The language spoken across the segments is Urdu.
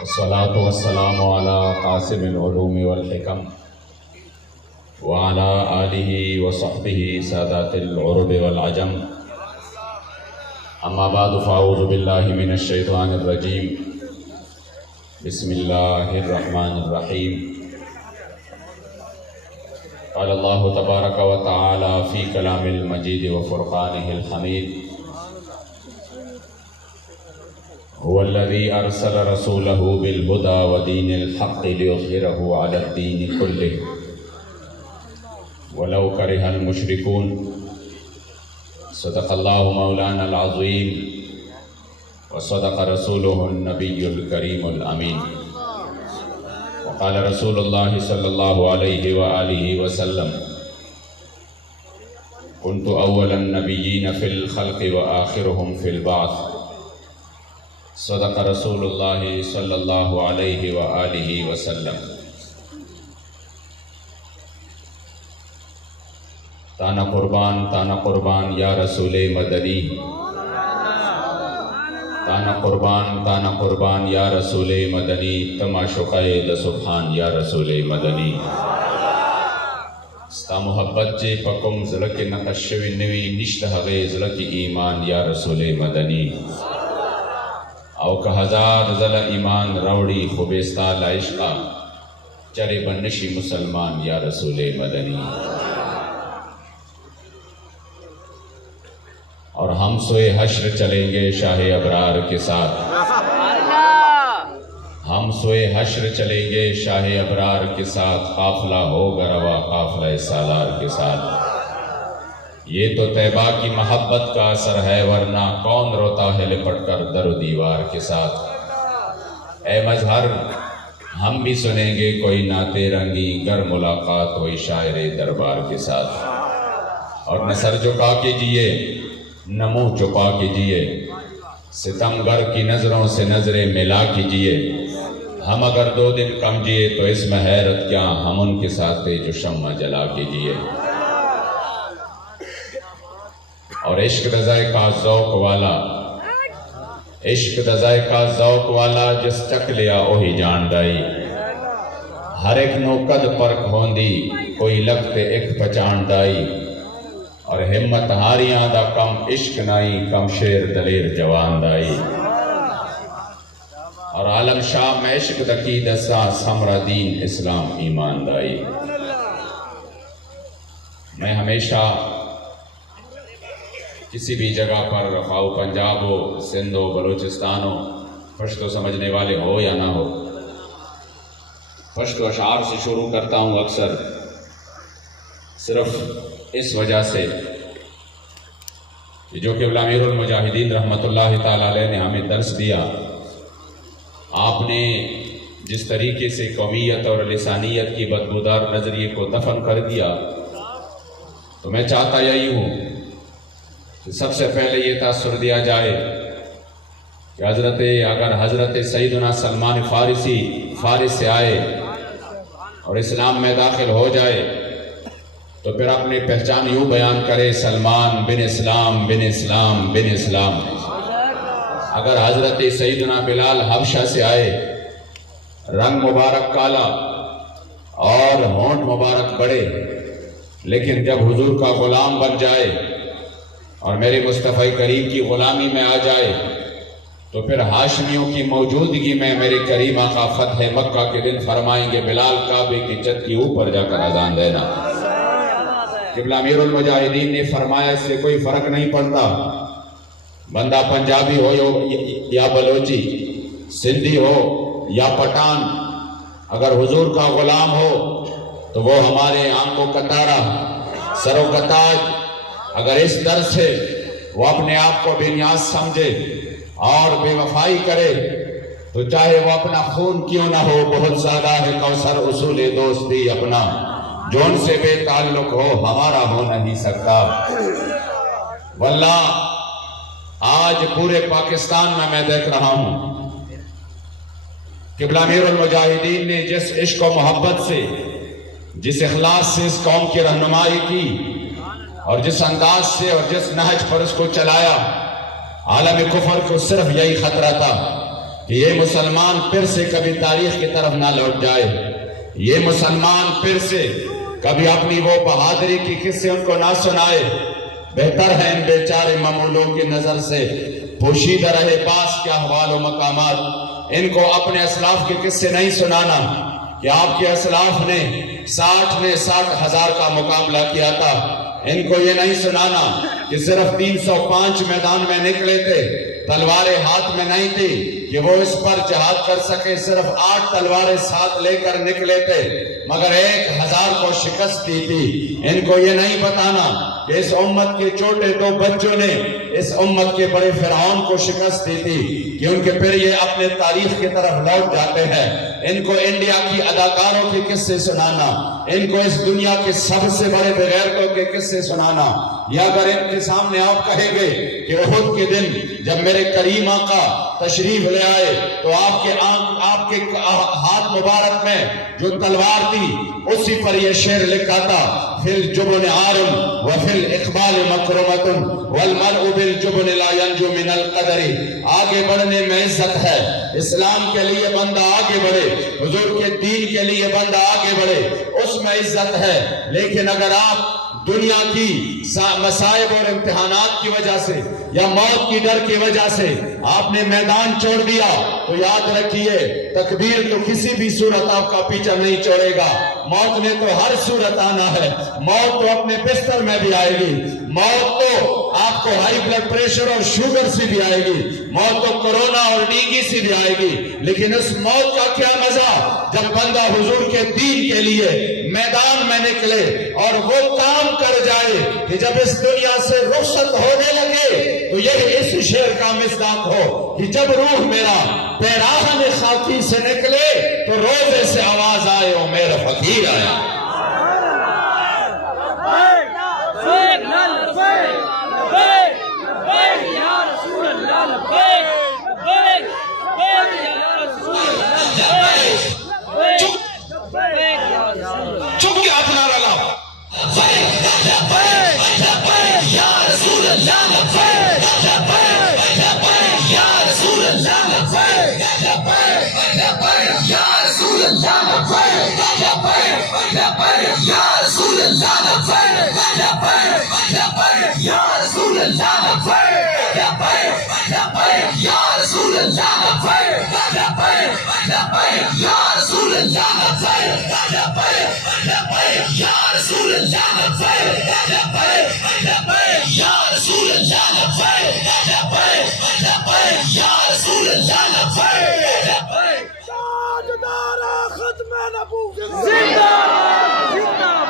والصلاة والسلام على قاسم العلوم والحکم وعلى آلہ وصحبہ سادات العرب والعجم اما بعد فاعوذ باللہ من الشیطان الرجیم بسم اللہ الرحمن الرحیم قال اللہ تبارک و تعالی فی کلام المجید وفرقانہ الحمید هو الذي أرسل رسوله بالهدى ودين الحق ليظهره على الدين كله ولو كره المشركون صدق الله مولانا العظيم وصدق رسوله النبي الكريم الأمين وقال رسول الله صلى الله عليه وآله وسلم كنت أول النبيين في الخلق وآخرهم في البعث صدق رسول اللہ صلی اللہ علیہ وآلہ وسلم تانا قربان یا رسول مدنی تانا قربان یا رسول مدنی تماشقہ د سبحان یا رسول مدنی ستا محبت چے پکم زلک نقش شوی نوی نشت هغه زلک ایمان یا رسول مدنی او که ہزار زل ایمان روڑی خوبستا لعشقہ چرے بنشی مسلمان یا رسول مدنی اور ہم سوئے حشر چلیں گے شاہ ابرار کے ساتھ ہم سوئے حشر چلیں گے شاہ ابرار کے ساتھ قافلہ ہوگا روا قافلہ سالار کے ساتھ یہ تو طیبہ کی محبت کا اثر ہے ورنہ کون روتا ہے لپٹ کر در و دیوار کے ساتھ اے مظہر ہم بھی سنیں گے کوئی نعت رنگی گر ملاقات ہوئی شاعر دربار کے ساتھ اور نہ سر جھکا کے جیے نہ منہ چھپا کے جیے ستمگر کی نظروں سے نظریں ملا کے جیے ہم اگر 2 دن کم جیے تو اس میں حیرت کیا ہم ان کے ساتھ جو شمع جلا کے جیے اور عشق رضائے کا ذوق والا جس چک لیا اوہی جان دائی ہر ایک نو قد پرک ہوندی کوئی لگتے ایک پچان دائی اور ہمت ہاریاں دا کم عشق نائی کم شیر دلیر جوان دائی اور عالم شاہ میں عشق دکی دسا سمرہ دین اسلام ایمان دائی میں ہمیشہ کسی بھی جگہ پر خواہ پنجاب ہو سندھ ہو بلوچستان ہو پشتو سمجھنے والے ہو یا نہ ہو پشتو اشعار سے شروع کرتا ہوں اکثر صرف اس وجہ سے کہ جو کہ امیر المجاہدین رحمۃ اللہ تعالیٰ علیہ نے ہمیں درس دیا آپ نے جس طریقے سے قومیت اور لسانیت کی بدبودار نظریے کو دفن کر دیا تو میں چاہتا یہی ہوں سب سے پہلے یہ تاثر دیا جائے کہ اگر حضرت سیدنا سلمان فارس سے آئے اور اسلام میں داخل ہو جائے تو پھر اپنی پہچان یوں بیان کرے سلمان بن اسلام بن اسلام بن اسلام اگر حضرت سیدنا بلال حبشہ سے آئے رنگ مبارک کالا اور ہونٹ مبارک بڑے لیکن جب حضور کا غلام بن جائے اور میرے مصطفی کریم کی غلامی میں آ جائے تو پھر ہاشمیوں کی موجودگی میں میرے کریم آقا فتح مکہ کے دن فرمائیں گے بلال کعبے کی چھت کے اوپر جا کر اذان دینا قبلہ امیر المجاہدین نے فرمایا اس سے کوئی فرق نہیں پڑتا بندہ پنجابی ہو یا بلوچی سندھی ہو یا پٹھان اگر حضور کا غلام ہو تو وہ ہمارے آنکھوں کا تارا سروں کا تاج اگر اس درد سے وہ اپنے آپ کو بے نیاز سمجھے اور بے وفائی کرے تو چاہے وہ اپنا خون کیوں نہ ہو بہت زیادہ ہے کوثر اصول دوستی اپنا جو ان سے بے تعلق ہو ہمارا ہو نہیں سکتا واللہ آج پورے پاکستان میں دیکھ رہا ہوں قبلہ امیر المجاہدین نے جس عشق و محبت سے جس اخلاص سے اس قوم کی رہنمائی کی اور جس انداز سے اور جس نہج پر اس کو چلایا عالم کفر کو صرف یہی خطرہ تھا کہ یہ مسلمان پھر سے کبھی تاریخ کی طرف نہ لوٹ جائے، یہ مسلمان پھر سے کبھی اپنی وہ بہادری کی قصے ان کو نہ سنائے۔ بہتر ہے ان بیچارے معمولوں کی نظر سے پوشیدہ رہے پاس کے احوال و مقامات۔ ان کو اپنے اسلاف کے قصے نہیں سنانا کہ آپ کے اسلاف نے 60,000 کا مقابلہ کیا تھا۔ ان کو یہ نہیں سنانا کہ صرف 305 میدان میں نکلے تھے، تلواریں ہاتھ میں نہیں تھی کہ وہ اس پر جہاد کر سکے، صرف 8 تلواریں ساتھ لے کر نکلے تھے مگر 1000 کو شکست دی تھی۔ ان کو یہ نہیں بتانا کہ اس امت کے چھوٹے 2 بچوں نے اس امت کے بڑے فرعون کو شکست دی تھی، کہ ان کے پھر یہ اپنے تاریخ کی طرف لوٹ جاتے ہیں۔ ان کو انڈیا کی اداکاروں کے قصے سنانا، ان کو اس دنیا کے سب سے بڑے بغیرتوں کے قصے سنانا، یا اگر ان کے سامنے آپ کہیں گے کہ احد کے دن جب میرے کریم آقا تشریف لے آئے تو آپ کے ہاتھ مبارک میں جو تلوار تھی اسی پر یہ شعر لکھا تھا، فی الجبن عار وفی الاقبال مکرمۃ والمرء بالجبن لا ینجو من القدر۔ آگے بڑھنے میں عزت ہے، اسلام کے لیے بندہ آگے بڑھے، حضور کے دین کے لیے بندہ آگے بڑھے، اس میں عزت ہے۔ لیکن اگر آپ دنیا کی مصائب اور امتحانات کی وجہ سے یا موت کی ڈر کی وجہ سے آپ نے میدان چھوڑ دیا تو یاد رکھیے تکبیر تو کسی بھی صورت آپ کا پیچھا نہیں چھوڑے گا۔ موت نے تو ہر صورت آنا ہے، موت تو اپنے بستر میں بھی آئے گی، موت تو آپ کو ہائی بلڈ پریشر اور شوگر سے بھی آئے گی، موت تو کرونا اور ڈینگی سے بھی آئے گی۔ لیکن اس موت کا کیا مزہ جب بندہ حضور کے دین کے لیے میدان میں نکلے اور وہ کام کر جائے کہ جب اس دنیا سے رخصت ہونے لگے تو یہ اس شعر کا مصداق ہو کہ جب روح میرا پیراہن خاکی سے نکلے تو روزے سے آواز آئے او میرا فقیر آیا۔ چپ کے ہاتھ نعرہ لاؤ۔ یا رسول اللہ یا رسول اللہ یا رسول اللہ یا رسول اللہ یا رسول اللہ یا رسول اللہ یا رسول اللہ یا رسول اللہ یا رسول اللہ یا رسول اللہ۔ تاجدار ختم نبوت زندہ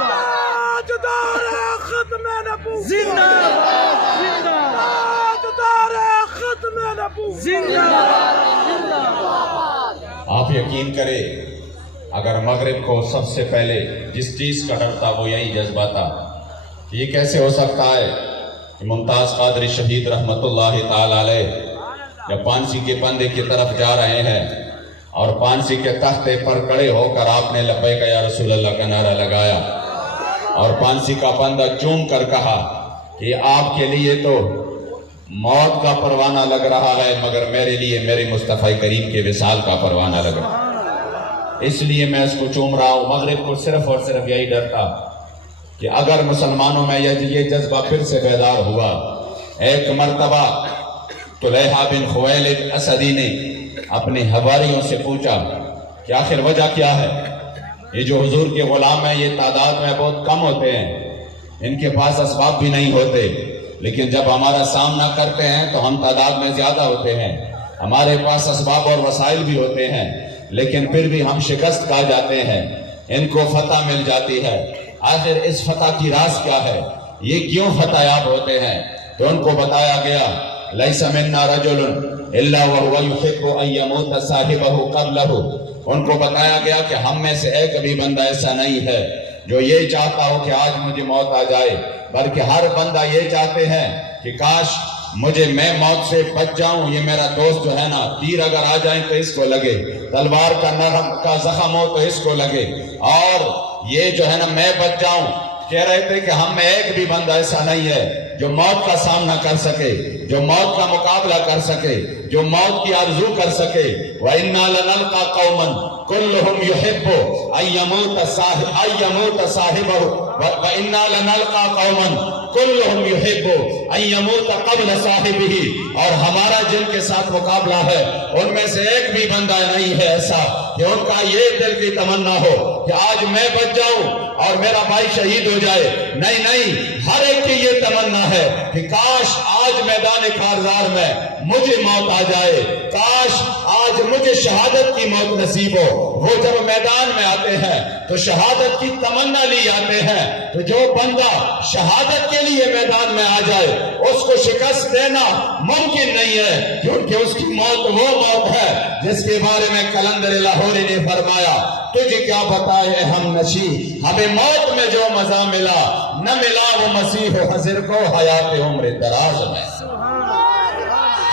باد، تاجدار ختم نبوت زندہ باد، تاجدار ختم نبوت زندہ باد۔ آپ یقین کریں اگر مغرب کو سب سے پہلے جس چیز کا ڈر تھا وہ یہی جذبہ تھا کہ یہ کیسے ہو سکتا ہے کہ ممتاز قادری شہید رحمت اللہ تعالی علیہ جب پانسی کے بندے کی طرف جا رہے ہیں اور پانسی کے تختے پر کڑے ہو کر آپ نے لبیک یا رسول اللہ کا نعرہ لگایا اور پانسی کا بندہ چوم کر کہا کہ آپ کے لیے تو موت کا پروانہ لگ رہا ہے مگر میرے لیے میرے مصطفی کریم کے وصال کا پروانہ لگ رہا ہے، اس لیے میں اس کو چوم رہا ہوں۔ مغرب کو صرف اور صرف یہی ڈر تھا کہ اگر مسلمانوں میں یہ جذبہ پھر سے بیدار ہوا۔ ایک مرتبہ طلحہ بن خویلد اسدی نے اپنے حواریوں سے پوچھا کہ آخر وجہ کیا ہے؟ یہ جو حضور کے غلام ہیں یہ تعداد میں بہت کم ہوتے ہیں، ان کے پاس اسباب بھی نہیں ہوتے، لیکن جب ہمارا سامنا کرتے ہیں تو ہم تعداد میں زیادہ ہوتے ہیں، ہمارے پاس اسباب اور وسائل بھی ہوتے ہیں، لیکن پھر بھی ہم شکست کھا جاتے ہیں، ان کو فتح مل جاتی ہے۔ آخر اس فتح کی راز کیا ہے؟ یہ کیوں فتح یاب ہوتے ہیں؟ تو ان کو بتایا گیا لیس منا رجل الا وهو يحب ان يموت صاحبه قبله۔ ان کو بتایا گیا کہ ہم میں سے ایک بھی بندہ ایسا نہیں ہے جو یہ چاہتا ہو کہ آج مجھے موت آ جائے، بلکہ ہر بندہ یہ چاہتے ہیں کہ کاش میں موت سے بچ جاؤں، یہ میرا دوست جو ہے نا، تیر اگر آ جائیں تو اس کو لگے، تلوار کا نرم کا زخم ہو تو اس کو لگے، اور یہ جو ہے نا میں بچ جاؤں۔ کہہ رہے تھے کہ ہم میں ایک بھی بندہ ایسا نہیں ہے جو موت کا سامنا کر سکے، جو موت کا مقابلہ کر سکے، جو موت کی آرزو کر سکے۔ وَإِنَّا لَنَلْقَى قَوْمًا كُلُّهُمْ يُحِبُّ أَن يَمُوتَ صَاحِبَهُ وَإِنَّا لَنَلْقَى قَوْمًا كُلُّهُمْ يُحِبُّ أَن يَمُوتَ قَبْلَ صَاحِبِهِ، اور ہمارا جن کے ساتھ مقابلہ ہے ان میں سے ایک بھی بندہ نہیں ہے ایسا کہ ان کا یہ دل کی تمنا ہو کہ آج میں بچ جاؤں اور میرا بھائی شہید ہو جائے۔ نہیں نہیں، ہر ایک کی یہ تمنا ہے کہ کاش آج میدان کارزار میں مجھے موت آ جائے، کاش آج مجھے شہادت کی موت نصیب ہو۔ وہ جب میدان میں آتے ہیں تو شہادت کی تمنا لی آتے ہیں، تو جو بندہ شہادت کے لیے میدان میں آ جائے اس کو شکست دینا ممکن نہیں ہے، کیونکہ اس کی موت وہ موت ہے جس کے بارے میں کلندر لاہوری نے فرمایا، تجھے کیا بتائے ہم نشی، ہمیں موت میں جو مزہ ملا نہ ملا وہ مسیح و حضر کو حیات عمر دراز میں۔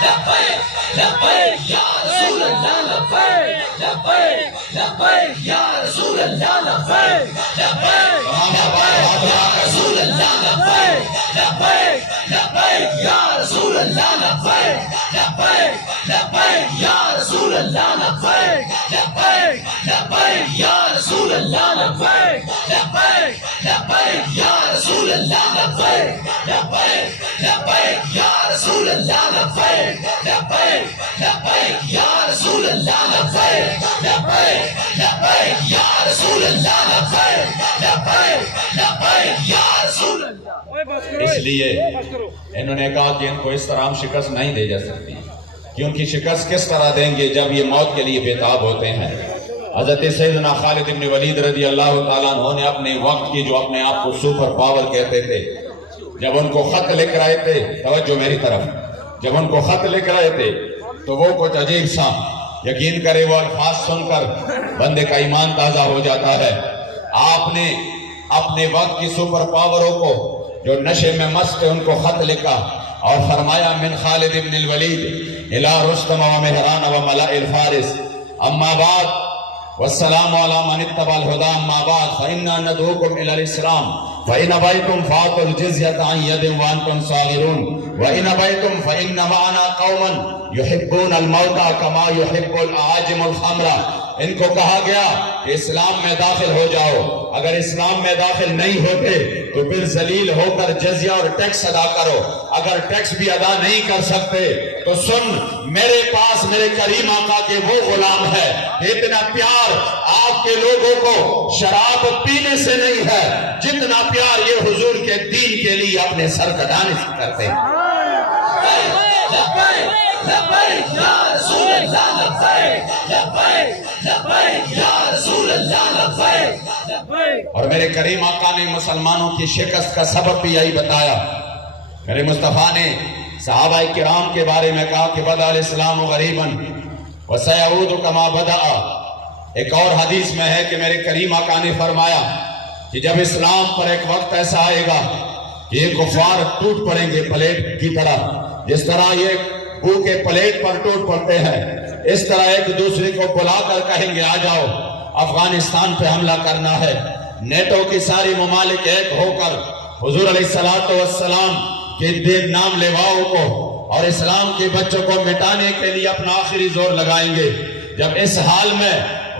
لبیک لبیک یا رسول اللہ، لبیک لبیک لبیک یا رسول اللہ، لبیک لبیک لبیک یا رسول اللہ، لبیک لبیک لبیک یا رسول اللہ، لبیک لبیک لبیک یا رسول اللہ، لبیک لبیک لبیک یا رسول اللہ، لبیک لبیک لبیک یا رسول اللہ، لبیک لبیک لبیک یا رسول اللہ، لبیک لبیک لبیک یا رسول اللہ، لبیک لبیک لبیک یا رسول اللہ، لبیک لبیک لبیک یا رسول اللہ۔ اس لیے انہوں نے کہا کہ ان کو اس طرح ہم شکست نہیں دے جا سکتی، کیونکہ شکست کس طرح دیں گے جب یہ موت کے لیے بےتاب ہوتے ہیں۔ حضرت سیدنا خالد بن ولید رضی اللہ تعالیٰ عنہ نے اپنے وقت کی جو اپنے آپ کو سپر پاور کہتے تھے، جب ان کو خط لکھ رہے تھے، توجہ میری طرف، جب ان کو خط لکھ رہے تھے تو وہ کچھ عجیب سا، یقین کرے وہ الفاظ سن کر بندے کا ایمان تازہ ہو جاتا ہے۔ آپ نے اپنے وقت کی سپر پاوروں کو جو نشے میں مست تھے ان کو خط لکھا اور فرمایا، من خالد بن الولید الى رستم و مہران و ملاء الفارس، اما بعد والسلام علی من اتبع الہدی، اما بعد فإنا ندعوکم الى الاسلام فإن أبيتم فأعطوا الجزية عن يد وأنتم صاغرون وإن أبيتم فإن معنا قوما يحبون الموت كما يحب الأعاجم الخمر۔ ان کو کہا گیا کہ اسلام میں داخل ہو جاؤ، اگر اسلام میں داخل نہیں ہوتے تو پھر ذلیل ہو کر جزیہ اور ٹیکس ادا کرو، اگر ٹیکس بھی ادا نہیں کر سکتے تو سن، میرے پاس میرے کریم آقا کے وہ غلام ہے، اتنا پیار آپ کے لوگوں کو شراب پینے سے نہیں ہے جتنا پیار یہ حضور کے دین کے لیے اپنے سر کٹانے سے کرتے ہیں۔ لبیک لبیک یا رسول اللہ، لبیک لبیک لبیک یا رسول اللہ، لبیک لبیک۔ اور میرے کریم آقا نے مسلمانوں کی شکست کا سبب بھی یہی بتایا۔ میرے مصطفیٰ نے صحابہ کرام کے بارے میں کہا کہ بدأ الاسلام غریبا وسیعود کما بدأ۔ ایک اور حدیث میں ہے کہ میرے کریم آقا نے فرمایا کہ جب اسلام پر ایک وقت ایسا آئے گا کہ یہ کفار ٹوٹ پڑیں گے پلیٹ کی طرح، جس طرح یہ بھوکے پلیٹ پر ٹوٹ پڑتے ہیں، اس طرح ایک دوسرے کو بلا کر کہیں گے آ جاؤ افغانستان پہ حملہ کرنا ہے۔ نیٹو کی ساری ممالک ایک ہو کر حضور علیہ السلام کے دین نام لیواؤں کو اور اسلام کے بچوں کو مٹانے کے لیے اپنا آخری زور لگائیں گے۔ جب اس حال میں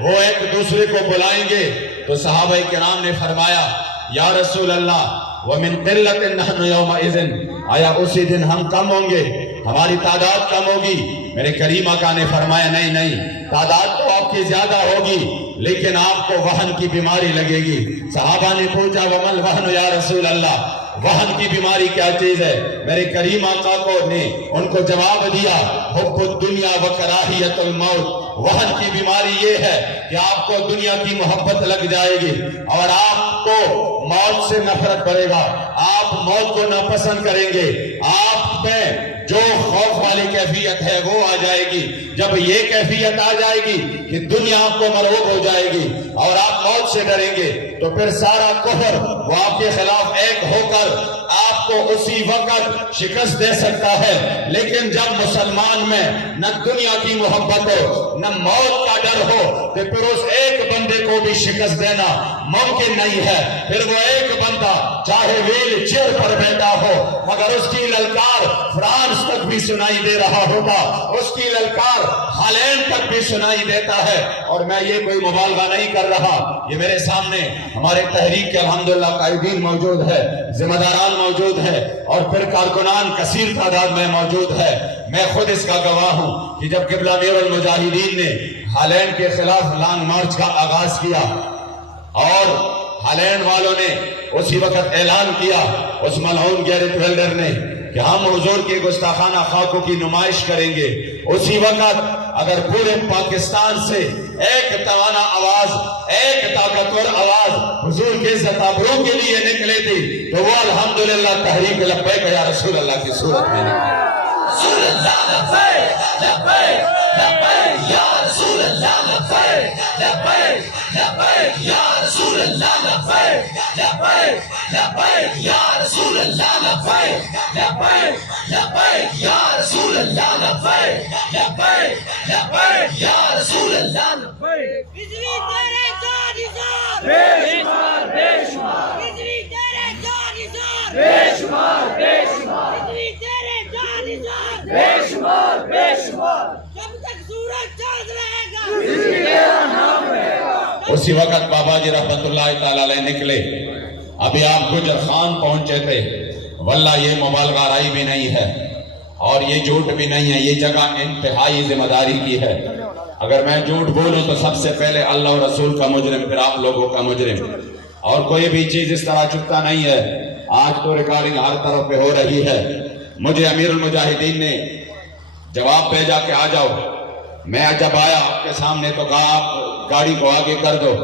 وہ ایک دوسرے کو بلائیں گے تو صحابہ کرام نے فرمایا، یا رسول اللہ وَمِن قِلَّةٍ نَحْنُ يَوْمَئِذٍ، آیا اسی دن ہم کم ہوں گے، ہماری تعداد کم ہوگی؟ میرے کریم آقا نے فرمایا نہیں نہیں، تعداد تو آپ کی زیادہ ہوگی لیکن آپ کو وہن کی بیماری لگے گی۔ صحابہ نے پوچھا وَمَا الْوَهْنُ یا رسول اللہ، وہن کی بیماری کیا چیز ہے؟ میرے کریم آقا کو نے ان کو جواب دیا، حب الدنیا و کراہیت الموت۔ وہن کی بیماری یہ ہے کہ آپ کو دنیا کی محبت لگ جائے گی اور آپ کو موت سے نفرت پڑے گا، آپ موت کو ناپسند کریں گے، آپ میں جو خوف والی کیفیت ہے وہ آ جائے گی. جب یہ کیفیت آ جائے گی کہ دنیا آپ کو مرعوب ہو جائے گی اور آپ موت سے ڈریں گے, تو پھر سارا کفر وہ آپ کے خلاف ایک ہو کر آپ کو اسی وقت شکست دے سکتا ہے. لیکن جب مسلمان میں نہ دنیا کی محبت ہو نہ موت کا ڈر ہو, تو پھر اس ایک بندے کو بھی شکست دینا ممکن نہیں ہے. پھر وہ ایک بندہ چاہے ویل چیئر پر بیٹھا ہو, مگر اس کی للکار فرانس تک بھی سنائی دے رہا ہوگا, اس کی للکار ہالینڈ تک بھی سنائی دیتا ہے. اور میں یہ کوئی مبالغہ نہیں کر رہا, یہ میرے سامنے ہمارے تحریک کے الحمدللہ قائدین موجود ہے, ذمہ داران موجود ہے, اور پھر کارکنان کثیر تعداد میں موجود ہے. میں خود اس کا گواہ ہوں کہ جب قبلہ امیر المجاہدین نے ہالینڈ کے خلاف لانگ مارچ کا آغاز کیا اور ہالینڈ والوں نے اسی وقت اعلان کیا, اس ملعون گیرٹ ویلڈر نے, کہ ہم حضور کے گستاخانہ خاکوں کی نمائش کریں گے, اسی وقت اگر پورے پاکستان سے ایک توانا آواز, ایک طاقتور آواز حضور کے عزت آبرو کے لیے نکلے تھی, تو وہ الحمدللہ تحریک لبیک یا رسول اللہ کی صورت میں نکلی. رسول اللہ لبیک لبیک لبیک یا رسول اللہ لبیک لبیک لبیک یا رسول اللہ لبیک لبیک لبیک یا رسول اللہ لبیک لبیک لبیک یا رسول اللہ لبیک لبیک لبیک یا رسول اللہ لبیک. بجلی تیرے جانیزار بے شمار بے شمار بجلی تیرے جانیزار بے شمار بے شمار بجلی تیرے جانیزار بے شمار بے شمار جب تک سورج چاند رہے گا تیرا نام رہے گا. اسی وقت بابا جی رحمت اللہ تعالی علیہ نکلے. ابھی آپ گجر خان پہنچے تھے. واللہ یہ مبالغہ رائی بھی نہیں ہے اور یہ جھوٹ بھی نہیں ہے, یہ جگہ انتہائی ذمہ داری کی ہے. اگر میں جھوٹ بولوں تو سب سے پہلے اللہ اور رسول کا مجرم, پھر آپ لوگوں کا مجرم, اور کوئی بھی چیز اس طرح چکتا نہیں ہے. آج تو ریکارڈنگ ہر طرف پہ ہو رہی ہے. مجھے امیر المجاہدین نے جواب بھیجا کہ آ جاؤ. میں جب آیا آپ کے سامنے تو کہا آپ گاڑی کو آگے کر دو,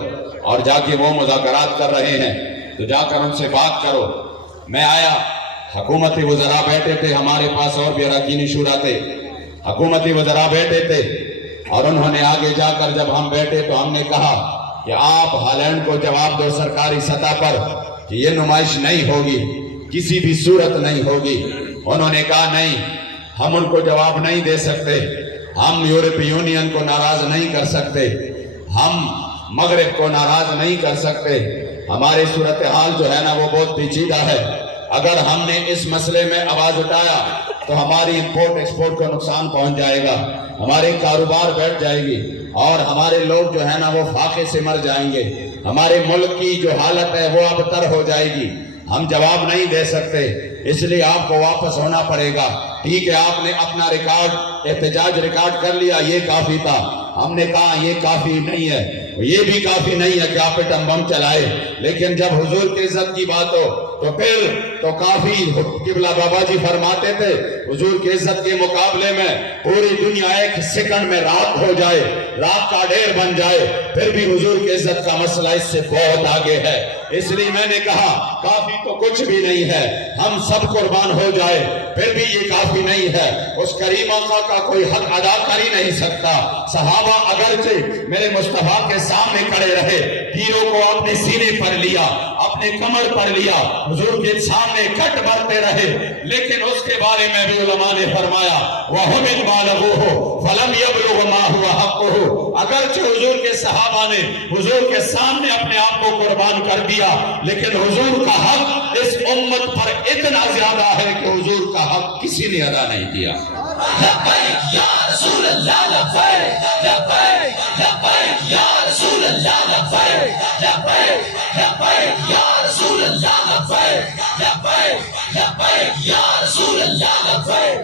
اور جا کے وہ مذاکرات کر رہے ہیں تو جا کر ان سے بات کرو. میں آیا, حکومتی وزراء بیٹھے تھے ہمارے پاس, اور بھی اراکین شورا تھے, حکومتی وزراء بیٹھے تھے, اور انہوں نے آگے جا کر جب ہم بیٹھے تو ہم نے کہا کہ آپ ہالینڈ کو جواب دو سرکاری سطح پر کہ یہ نمائش نہیں ہوگی, کسی بھی صورت نہیں ہوگی. انہوں نے کہا نہیں, ہم ان کو جواب نہیں دے سکتے, ہم یورپی یونین کو ناراض نہیں کر سکتے, ہم مغرب کو ناراض نہیں کر سکتے, ہماری صورتحال جو ہے نا وہ بہت پیچیدہ ہے. اگر ہم نے اس مسئلے میں آواز اٹھایا تو ہماری امپورٹ ایکسپورٹ کو نقصان پہنچ جائے گا, ہمارے کاروبار بیٹھ جائے گی, اور ہمارے لوگ جو ہے نا وہ فاقے سے مر جائیں گے, ہمارے ملک کی جو حالت ہے وہ ابتر ہو جائے گی. ہم جواب نہیں دے سکتے, اس لیے آپ کو واپس ہونا پڑے گا. ٹھیک ہے, آپ نے اپنا ریکارڈ احتجاج ریکارڈ کر لیا, یہ کافی تھا. ہم نے کہا یہ کافی نہیں ہے, یہ بھی کافی نہیں ہے کہ آپ ایٹم بم چلائے, لیکن جب حضور کی عزت کی بات ہو تو پھر تو کافی. قبلہ بابا جی فرماتے تھے حضور کی عزت کے مقابلے میں پوری دنیا ایک سیکنڈ میں رات ہو جائے, رات کا ڈیر بن جائے, پھر بھی حضور کی عزت کا مسئلہ اس سے بہت آگے ہے. اس لیے میں نے کہا کافی تو کچھ بھی نہیں ہے, ہم سب قربان ہو جائے پھر بھی یہ کافی نہیں ہے. اس کریم آقا کا کوئی حق ادا کر ہی نہیں سکتا. صحابہ اگرچہ میرے مصطفیٰ کے سامنے کھڑے رہے, تیروں کو اپنے سینے پر لیا, اپنے کمر پر لیا, حضور کے سامنے کٹ بھرتے رہے, لیکن اس کے بارے میں بھی علماء نے فرمایا وَهُمْ بَالَغُوهُ فَلَمْ يَبْلُغْ مَا هُوَ حَقُّهُ. اگرچہ حضور کے صحابہ نے حضور کے سامنے اپنے آپ کو قربان کر دیا, لیکن حضور کا حق اس امت پر اتنا زیادہ ہے کہ حضور کا حق کسی نے ادا نہیں کیا. لبیک یا رسول اللہ لبیک لبیک لبیک یا رسول اللہ لبیک لبیک لبیک یا رسول اللہ لبیک لبیک لبیک یا رسول اللہ لبیک.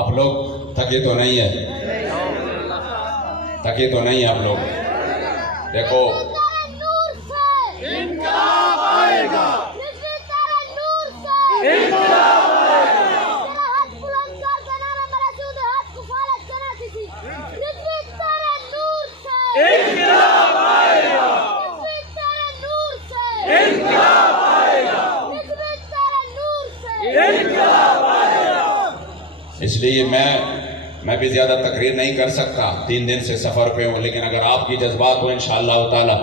آپ لوگ تھکے تو نہیں ہیں, تھکے تو نہیں آپ لوگ. دیکھو انقلاب آئے گا, انقلاب آئے گا. انقلاب آئے گا, انقلاب آئے گا, انقلاب آئے گا. لیے میں بھی زیادہ تقریر نہیں کر سکتا، 3 دن سے سفر پہ ہوں، لیکن اگر آپ کی جذبات ہو انشاءاللہ تعالی،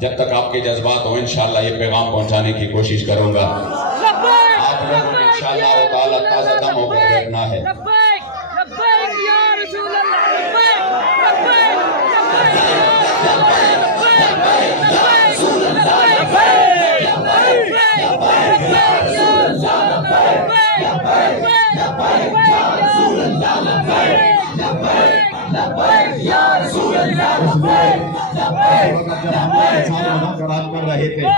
جب تک آپ کے جذبات ہوں انشاءاللہ یہ پیغام پہنچانے کی کوشش کروں گا۔ آپ لوگوں نے انشاءاللہ تعالی تازہ دم ہو کر بیٹھنا ہے۔ کر رہے تھے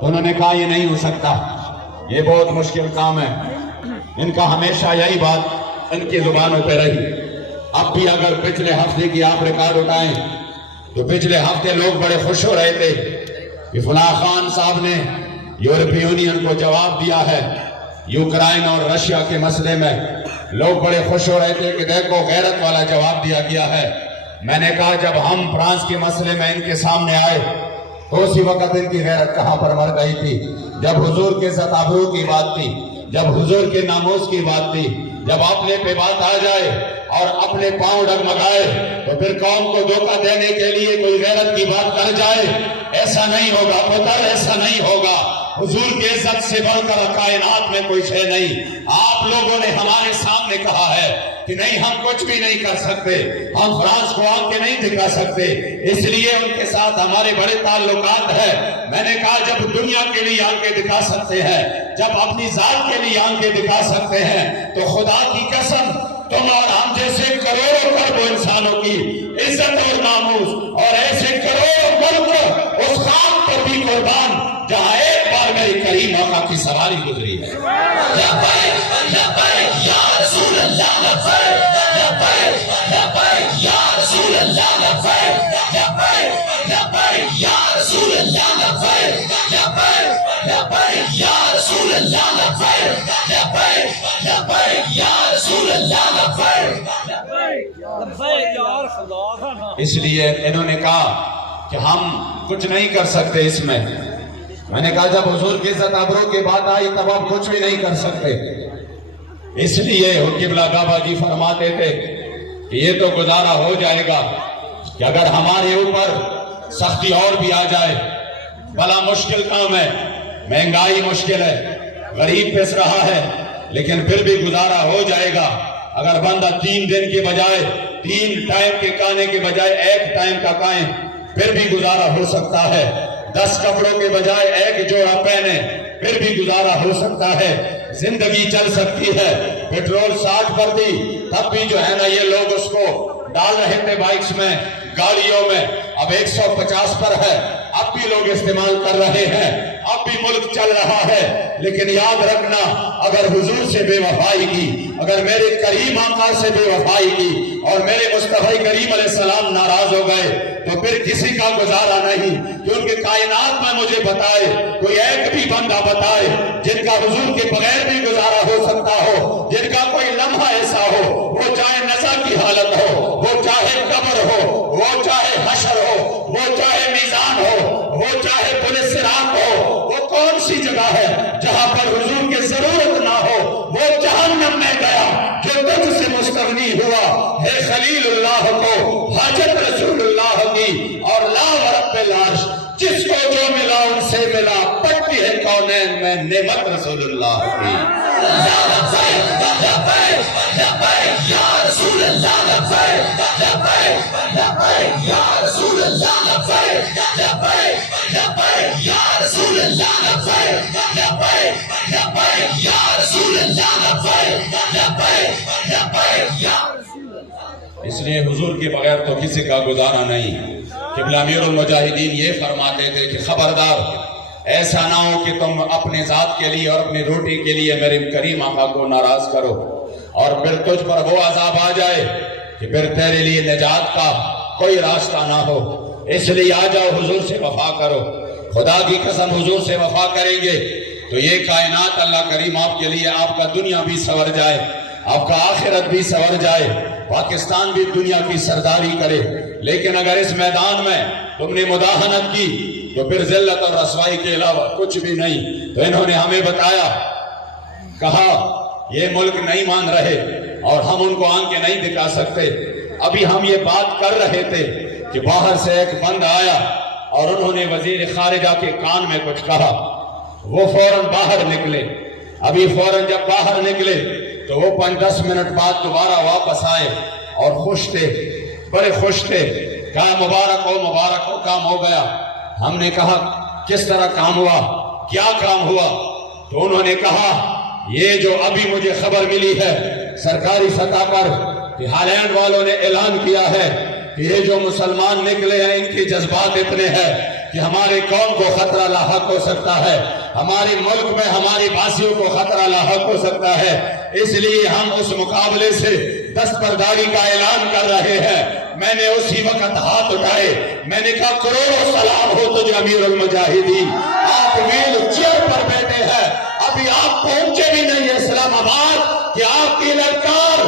تو انہوں نے کہا یہ نہیں ہو سکتا، یہ بہت مشکل کام ہے۔ ان کا ہمیشہ یہی بات ان کی زبانوں پہ رہی۔ اب بھی اگر پچھلے ہفتے کی آپ ریکارڈ اٹھائیں تو پچھلے ہفتے لوگ بڑے خوش ہو رہے تھے کہ فلاں خان صاحب نے یورپی یونین کو جواب دیا ہے یوکرائن اور رشیا کے مسئلے میں۔ لوگ بڑے خوش ہو رہے تھے کہ دیکھو غیرت والا جواب دیا گیا ہے۔ میں نے کہا جب ہم فرانس کے مسئلے میں ان کے سامنے آئے تو اسی وقت ان کی غیرت کہاں پر مر گئی تھی؟ جب حضور کے عزت آبرو کی بات تھی، جب حضور کے ناموس کی بات تھی، جب اپنے پہ بات آ جائے اور اپنے پاؤں ڈگمگائے تو پھر قوم کو دھوکہ دینے کے لیے کوئی غیرت کی بات کر جائے، ایسا نہیں ہوگا پتر، ایسا نہیں ہوگا۔ حضور کے عزت سے بڑھ کر کائنات میں کوئی شے نہیں۔ آپ لوگوں نے ہمارے سامنے کہا ہے کہ نہیں ہم کچھ بھی نہیں کر سکتے، ہم فرانس کو آنکھیں نہیں دکھا سکتے، اس لیے ان کے ساتھ ہمارے بڑے تعلقات ہیں۔ میں نے کہا جب دنیا کے لیے آنکھیں دکھا سکتے ہیں، جب اپنی ذات کے لیے آنکھیں دکھا سکتے ہیں، تو خدا کی قسم تم اور ہم جیسے کروڑوں کرب انسانوں کی عزت اور ناموس اور ایسے کروڑوں ملک اس خاک پر بھی قربان جہاں ایک بار میری کریم آقا کی سواری گزری ہے۔ لبیک لبیک یا رسول اللہ، لبیک لبیک لبیک یا رسول اللہ، لبیک لبیک لبیک یا رسول اللہ، لبیک لبیک لبیک یا رسول اللہ، لبیک لبیک لبیک یا رسول اللہ، لبیک اس لیے انہوں نے کہا کہ ہم کچھ نہیں کر سکتے اس میں۔ میں نے کہا جب حضور کی عزت آبرو کی بات آئی تب آپ کچھ بھی نہیں کر سکتے، اس لیے قبلہ بابا جی فرماتے تھے کہ یہ تو گزارا ہو جائے گا کہ اگر ہمارے اوپر سختی اور بھی آ جائے، بڑا مشکل کام ہے، مہنگائی مشکل ہے، غریب پس رہا ہے، لیکن پھر بھی گزارا ہو جائے گا۔ اگر بندہ 3 دن کے بجائے 3 ٹائم کے کھانے کے بجائے 1 ٹائم کا کھائیں پھر بھی گزارا ہو سکتا ہے، 10 کپڑوں کے بجائے 1 جوڑا پہنے پھر بھی گزارا ہو سکتا ہے، زندگی چل سکتی ہے۔ پیٹرول 60 پر تھی تب بھی جو ہے نا یہ لوگ اس کو ڈال رہے تھے بائکس میں، گاڑیوں میں، اب 150 پر ہے، اب بھی لوگ استعمال کر رہے ہیں، اب بھی ملک چل رہا ہے۔ لیکن یاد رکھنا اگر حضور سے بے وفائی کی، اگر میرے کریم آقا سے بے وفائی کی اور میرے مصطفی کریم علیہ السلام ناراض ہو گئے تو پھر کسی کا گزارا نہیں۔ کیونکہ کائنات میں مجھے بتائے کوئی ایک بھی بندہ بتائے جن کا حضور کے بغیر بھی گزارا ہو سکتا ہو، جن کا کوئی لمحہ ایسا ہو، وہ چاہے نزا کی حالت ہو، وہ چاہے قبر ہو، وہ چاہے حشر ہو، وہ چاہے میزان ہو، وہ چاہے پولیس صراط ہو، وہ کون سی جگہ ہے جہاں پر حضور کی ضرورت نہ ہو؟ وہ جہنم میں گیا جو تجھ سے مستغنی ہوا ہے خلیل اللہ کو حاجت رسول اللہ کی، اور لا ورب العرش جس کو جو ملا ان سے ملا، پٹی ہے کونین میں نعمت رسول اللہ کی۔ لبیک لبیک لبیک یا رسول اللہ، لبیک لبیک لبیک یا رسول اللہ، لبیک لبیک لبیک یا رسول اللہ، لبیک لبیک لبیک یا رسول اللہ، لبیک لبیک لبیک یا رسول اللہ۔ اس لیے حضور کے بغیر تو کسی کا گزارا نہیں۔ قبلہ امیر المجاہدین یہ فرماتے تھے کہ خبردار ایسا نہ ہو کہ تم اپنے ذات کے لیے اور اپنی روٹی کے لیے میرے کریم آقا کو ناراض کرو اور پھر تجھ پر وہ عذاب آ جائے کہ پھر تیرے لیے نجات کا کوئی راستہ نہ ہو۔ اس لیے آ جاؤ حضور سے وفا کرو۔ خدا کی قسم حضور سے وفا کریں گے تو یہ کائنات اللہ کریم آپ کے لیے، آپ کا دنیا بھی سنور جائے، آپ کا آخرت بھی سنور جائے، پاکستان بھی دنیا کی سرداری کرے۔ لیکن اگر اس میدان میں تم نے مداہنت کی تو پھر ذلت اور رسوائی کے علاوہ کچھ بھی نہیں۔ تو انہوں نے ہمیں بتایا، کہا یہ ملک نہیں مان رہے اور ہم ان کو آنکھیں نہیں دکھا سکتے۔ ابھی ہم یہ بات کر رہے تھے کہ باہر سے ایک بند آیا اور انہوں نے وزیر خارجہ کے کان میں کچھ کہا، وہ فوراً باہر نکلے۔ ابھی فوراً جب باہر نکلے تو وہ 5-10 منٹ بعد دوبارہ واپس آئے اور خوش تھے، بڑے خوش تھے، کہا مبارک ہو کام ہو گیا۔ ہم نے کہا کس طرح کام ہوا، کیا کام ہوا؟ تو انہوں نے کہا یہ جو ابھی مجھے خبر ملی ہے سرکاری سطح پر کہ ہالینڈ والوں نے اعلان کیا ہے کہ یہ جو مسلمان نکلے ہیں ان کے جذبات اتنے ہیں کہ ہمارے قوم کو خطرہ لاحق ہو سکتا ہے، ہمارے ملک میں ہماری باسیوں کو خطرہ لاحق ہو سکتا ہے، اس لیے ہم اس مقابلے سے دستبرداری کا اعلان کر رہے ہیں۔ میں نے اسی وقت ہاتھ اٹھائے، میں نے کہا کروڑوں سلام ہو تجھے امیر المجاہدین، آپ ویل چیئر پر بیٹھے ہیں، ابھی آپ پہنچے بھی نہیں اسلام آباد کہ آپ کی للکار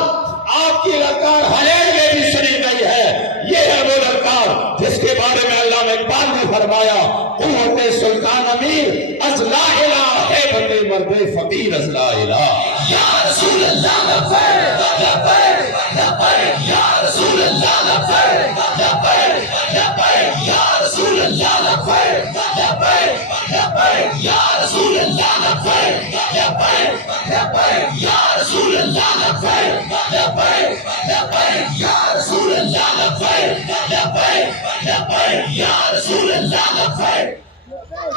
ہالینڈ میں بھی سنی گئی ہے۔ یہ ہے وہ للکار جس کے بارے میں علامہ اقبال نے فرمایا قوت سلطان امیر از لا الہ ہے بندے مرد فقیر از لا الہ۔ یا رسول اللہ لبیک لبیک لبیک یا رسول اللہ لبیک لبیک لبیک یا رسول اللہ لبیک لبیک لبیک یا رسول اللہ لبیک لبیک لبیک یا رسول اللہ لبیک لبیک لبیک یا رسول اللہ لبیک لبیک لبیک یا رسول اللہ لبیک۔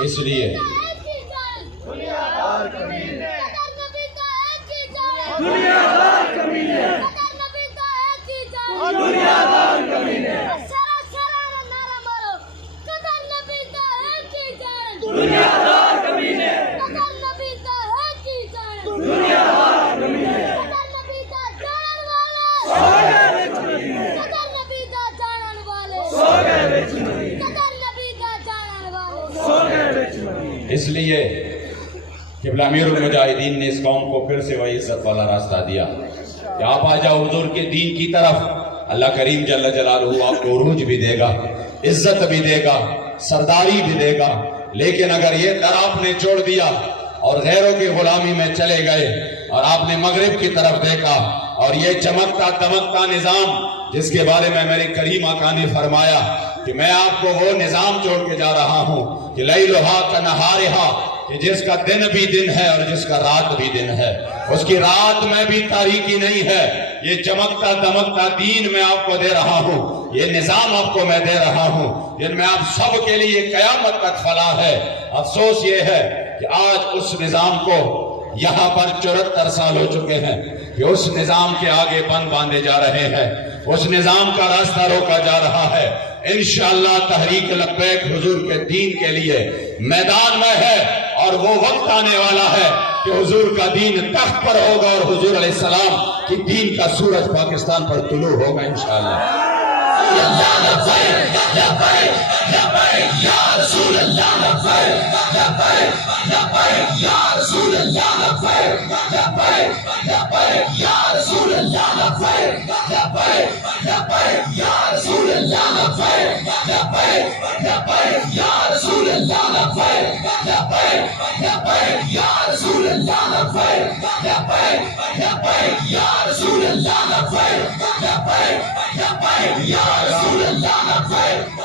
اس لیے اس لیے قبلہ امیر المجاہدین نے اس قوم کو پھر سے وہی عزت والا راستہ دیا کہ آپ آ جاؤ حضور کے دین کی طرف، اللہ کریم جل جلالہ آپ کو عروج بھی دے گا، عزت بھی دے گا، سرداری بھی دے گا۔ لیکن اگر یہ در آپ نے چھوڑ دیا اور غیروں کی غلامی میں چلے گئے اور آپ نے مغرب کی طرف دیکھا اور یہ چمکتا دمکتا نظام جس کے بارے میں میرے کریم آقا نے فرمایا کہ میں آپ کو وہ نظام چھوڑ کے جا رہا ہوں کہ لیلھا کنہارھا، کہ جس کا دن بھی دن ہے اور جس کا رات بھی دن ہے، اس کی رات میں بھی تاریکی نہیں ہے، یہ چمکتا دمکتا دین میں آپ کو دے رہا ہوں، یہ نظام آپ کو میں دے رہا ہوں جن میں آپ سب کے لیے قیامت تک فلاح ہے۔ افسوس یہ ہے کہ آج اس نظام کو یہاں پر 74 سال ہو چکے ہیں کہ اس نظام کے آگے بند باندھے جا رہے ہیں، اس نظام کا راستہ روکا جا رہا ہے۔ انشاءاللہ تحریک لبیک حضور کے دین کے لیے میدان میں ہے اور وہ وقت آنے والا ہے کہ حضور کا دین تخت پر ہوگا اور حضور علیہ السلام کی دین کا سورج پاکستان پر طلوع ہوگا انشاءاللہ۔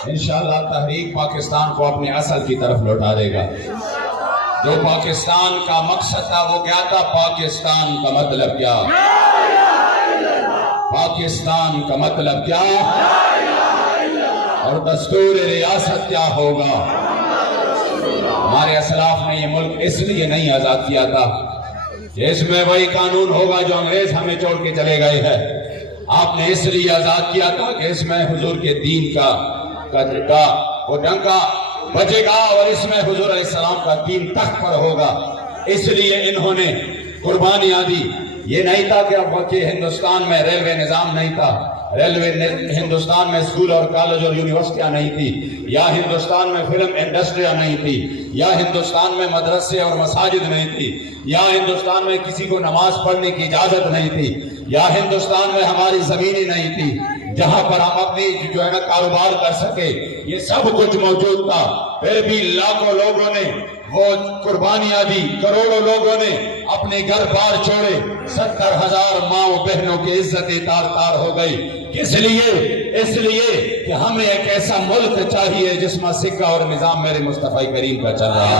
انشاءاللہ تحریک پاکستان کو اپنے اصل کی طرف لوٹا دے گا۔ جو پاکستان کا مقصد تھا وہ کیا تھا؟ پاکستان کا مطلب کیا؟ پاکستان کا مطلب کیا اور دستور ریاست کیا ہوگا؟ ہمارے اسلاف نے یہ ملک اس لیے نہیں آزاد کیا تھا کہ اس میں وہی قانون ہوگا جو انگریز ہمیں چھوڑ کے چلے گئے ہیں۔ آپ نے اس لیے آزاد کیا تھا کہ اس میں حضور کے دین کا وہ ڈنکا بجے گا اور اس میں حضور علیہ السلام کا دین تخت پر ہوگا۔ اس لیے انہوں نے قربانیاں دی۔ یہ نہیں تھا کہ اب وقت ہندوستان میں ریلوے نظام نہیں تھا، ہندوستان میں اسکول اور کالج اور یونیورسٹیاں نہیں تھی، یا ہندوستان میں فلم انڈسٹریاں نہیں تھی، یا ہندوستان میں مدرسے اور مساجد نہیں تھی، یا ہندوستان میں کسی کو نماز پڑھنے کی اجازت نہیں تھی، یا ہندوستان میں ہماری زمینیں نہیں تھی جہاں پر ہم اپنی جو ہے نا کاروبار کر سکے۔ یہ سب کچھ موجود تھا، پھر بھی لاکھوں لوگوں نے وہ قربانیاں دی، کروڑوں لوگوں نے اپنے گھر بار چھوڑے، 70,000 ماں بہنوں کی عزت تار تار ہو گئی۔ کس لیے؟ اس لیے کہ ہمیں ایک ایسا ملک چاہیے جس میں سکہ اور نظام میرے مصطفی کریم کا چل رہا ہے۔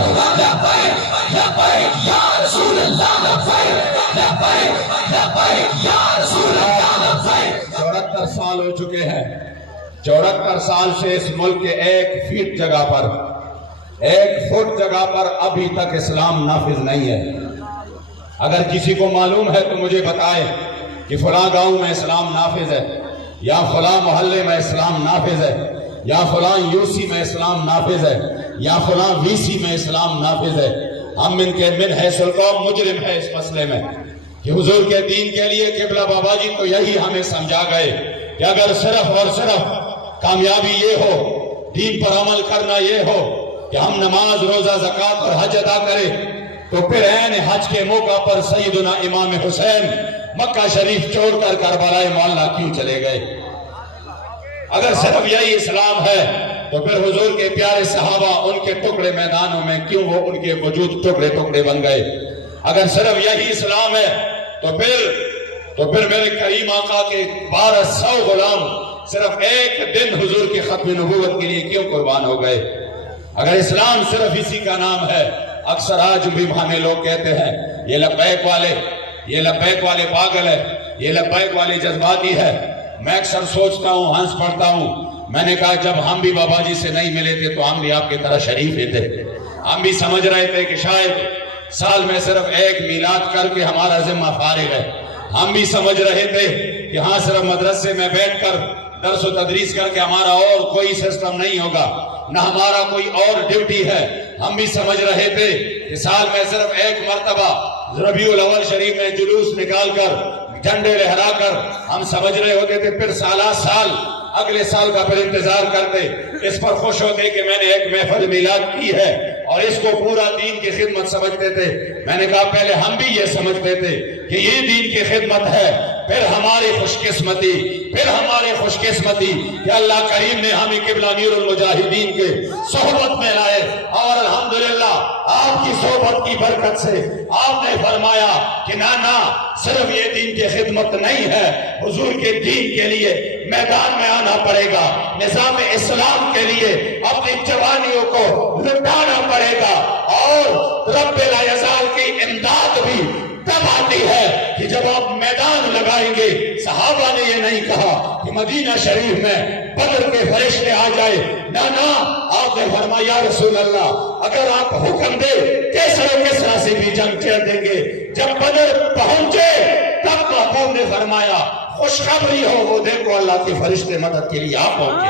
74 سال ہو چکے ہیں، 74 سال سے اس ملک کے 1 فٹ جگہ پر، 1 فٹ جگہ پر ابھی تک اسلام نافذ نہیں ہے۔ اگر کسی کو معلوم ہے تو مجھے بتائے کہ فلاں گاؤں میں اسلام نافذ ہے، یا فلاں محلے میں اسلام نافذ ہے، یا فلاں یوسی میں اسلام نافذ ہے، یا فلاں ویسی میں اسلام نافذ ہے۔ ہم من حیث القوم مجرم ہے اس مسئلے میں کہ حضور کے دین کے لیے قبلہ بابا جی تو یہی ہمیں سمجھا گئے کہ اگر صرف اور صرف کامیابی یہ ہو، دین پر عمل کرنا یہ ہو کہ ہم نماز، روزہ، زکوٰۃ اور حج ادا کریں، تو پھر عین حج کے موقع پر سیدنا امام حسین مکہ شریف چھوڑ کر کربلا معلیٰ کیوں چلے گئے؟ اگر صرف یہی اسلام ہے تو پھر حضور کے پیارے صحابہ ان کے ٹکڑے میدانوں میں کیوں وہ ان کے وجود ٹکڑے ٹکڑے بن گئے؟ اگر صرف یہی اسلام ہے تو پھر میرے کریم آقا کے 1200 غلام صرف ایک دن حضور کے ختم نبوت کے لیے کیوں قربان ہو گئے؟ اگر اسلام صرف اسی کا نام ہے، اکثر آج بھی ہمیں لوگ کہتے ہیں یہ لبیک والے پاگل ہے، یہ لبیک والے جذباتی ہے۔ میں اکثر سوچتا ہوں، ہنس پڑتا ہوں، میں نے کہا جب ہم بھی بابا جی سے نہیں ملے تھے تو ہم بھی آپ کی طرح شریف ہی تھے، ہم بھی سمجھ رہے تھے کہ شاید سال میں صرف 1 میلاد کر کے ہمارا ذمہ فارغ ہے، ہم بھی سمجھ رہے تھے کہ ہاں صرف مدرسے میں بیٹھ کر درس و تدریس کر کے ہمارا اور کوئی سسٹم نہیں ہوگا، نہ ہمارا کوئی اور ڈیوٹی ہے۔ ہم بھی سمجھ رہے تھے کہ سال میں صرف 1 مرتبہ ربیع الاول شریف میں جلوس نکال کر، جھنڈے لہرا کر ہم سمجھ رہے ہوتے تھے، پھر سال اگلے سال کا پھر انتظار کرتے، اس پر خوش ہوتے کہ میں نے 1 محفل میلاد کی ہے اور اس کو پورا دین کی خدمت سمجھتے تھے۔ میں نے کہا پہلے ہم بھی یہ سمجھتے تھے کہ یہ دین کی خدمت ہے، پھر ہماری خوش قسمتی کہ اللہ کریم نے ہمیں قبلہ امیر المجاہدین کے صحبت میں لائے، اور الحمدللہ آپ کی صحبت کی برکت سے آپ نے فرمایا کہ نہ صرف یہ دین کی خدمت نہیں ہے، حضور کے دین کے لیے میدان میں آنا پڑے گا، نظام اسلام کے لیے اپنی جوانیوں کو لٹانا پڑے گا، اور رب لا یزال کی امداد بھی تب آتی ہے کہ جب آپ میدان لگائیں گے۔ صحابہ نے یہ نہیں کہا کہ مدینہ شریف میں بدر کے فرشتے آ جائے، نہ آپ نے فرمایا یا رسول اللہ اگر آپ حکم دے کسرا سے بھی جنگ چھیڑ دیں گے۔ جب بدر پہنچے تب محبوب نے فرمایا خوشخبری ہو، وہ دیکھو اللہ کے فرشتے مدد کے لیے آپ پہنچے۔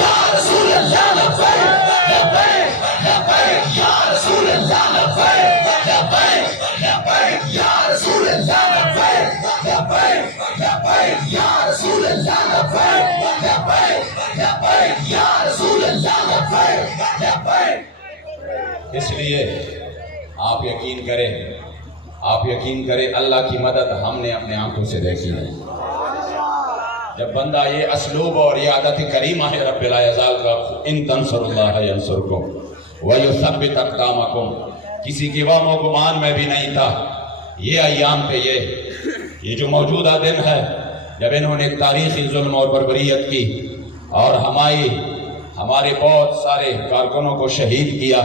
یا رسول اللہ لبیک لبیک لبیک یا رسول اللہ لبیک لبیک لبیک یا رسول اللہ لبیک لبیک لبیک یا رسول اللہ لبیک لبیک لبیک یا رسول اللہ لبیک لبیک۔ اس لیے آپ یقین کریں اللہ کی مدد ہم نے اپنے آنکھوں سے دیکھی ہے۔ جب بندہ یہ اسلوب اور یہ عادت کریمہ ہے رب لا یزال کا، ان تنصر اللہ ینصرکم ویثبت اقدامکم، کسی کی وہم و گمان میں بھی نہیں تھا۔ یہ ایام پہ یہ جو موجودہ دن ہے جب انہوں نے تاریخی ظلم اور بربریت کی اور ہمارے بہت سارے کارکنوں کو شہید کیا،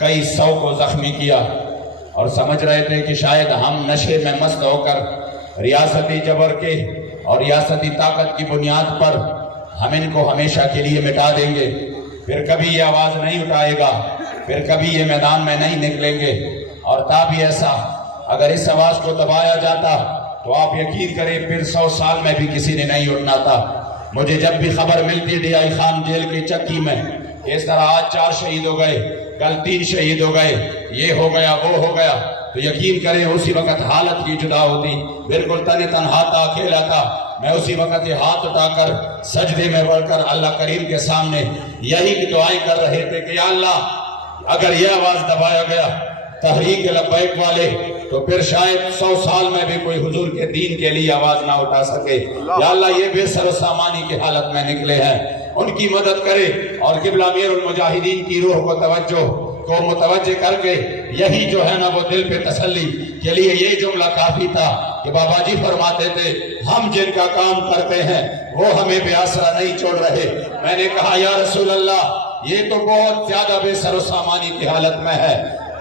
کئی 100 کو زخمی کیا، اور سمجھ رہے تھے کہ شاید ہم نشے میں مست ہو کر ریاستی جبر کے اور ریاستی طاقت کی بنیاد پر ہم ان کو ہمیشہ کے لیے مٹا دیں گے، پھر کبھی یہ آواز نہیں اٹھائے گا، پھر کبھی یہ میدان میں نہیں نکلیں گے۔ اور تا بھی ایسا، اگر اس آواز کو دبایا جاتا تو آپ یقین کریں پھر 100 سال میں بھی کسی نے نہیں اٹھنا تھا۔ مجھے جب بھی خبر ملتی ڈی آئی خان جیل کی چکی میں اس طرح آج 4 شہید ہو گئے، کل 3 شہید ہو گئے، یہ ہو گیا وہ ہو گیا، تو یقین کریں اسی وقت حالت کی جدا ہوتی، بالکل تنہا تھا، اکیلا تھا۔ میں اسی وقت یہ ہاتھ اٹھا کر سجدے میں بڑھ کر اللہ کریم کے سامنے یہی دعائیں کر رہے تھے کہ یا اللہ اگر یہ آواز دبایا گیا تحریک لبیک والے تو پھر شاید 100 سال میں بھی کوئی حضور کے دین کے لیے آواز نہ اٹھا سکے۔ یا اللہ یہ بے سر و سامانی کی حالت میں نکلے ہیں، ان کی مدد کرے اور قبلہ امیر المجاہدین کی روح کو توجہ کو متوجہ کر کے یہی جو ہے نا وہ دل پہ تسلی کے لیے یہ جملہ کافی تھا کہ بابا جی فرماتے تھے ہم جن کا کام کرتے ہیں وہ ہمیں بے آسرا نہیں چھوڑ رہے. میں نے کہا یا رسول اللہ یہ تو بہت زیادہ بے سر و سامانی کی حالت میں ہے،